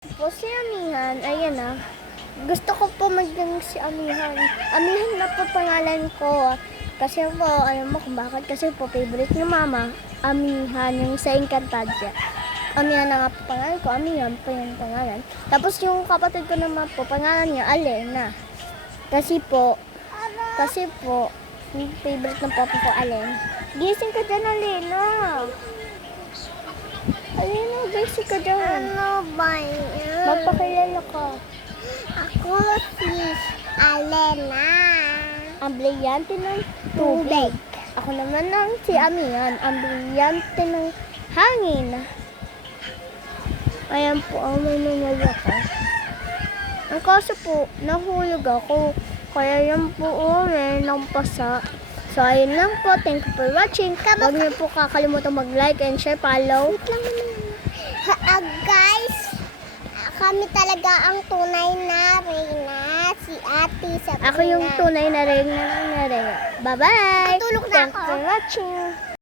Po si Amihan, ayan na. Gusto ko po maging si Amihan. Amihan na po pangalan ko. Kasi po, alam mo kung bakit? Kasi po, favorite ni Mama, Amihan, yung sa Encantadia. Amihan na nga po pangalan ko, Amihan po yung pangalan. Tapos yung kapatid ko naman po, pangalan niya, Alena. Kasi po, yung favorite ng papa ko, Alena. Gising ka dyan, Alena. Alena, gising ka dyan. Ano ba yun? Magpakilala ka. Ako si Alena. Ang brillante ng tubig. Ako naman ang si Amihan, ang brillante ng hangin. Ayan po ang nangyayari ako. Ang kaso po, nahulog ako. Kaya yan po uwi ng pasa. So, ayun lang po. Thank you for watching. Huwag niyo po kakalimutan mag-like and share, follow. Guys, kami talaga ang tunay na Reyna. Si Ate Sabrina. Ako yung tunay na rin na nangyari. Bye-bye! Tutulog na Thank you ako. for watching.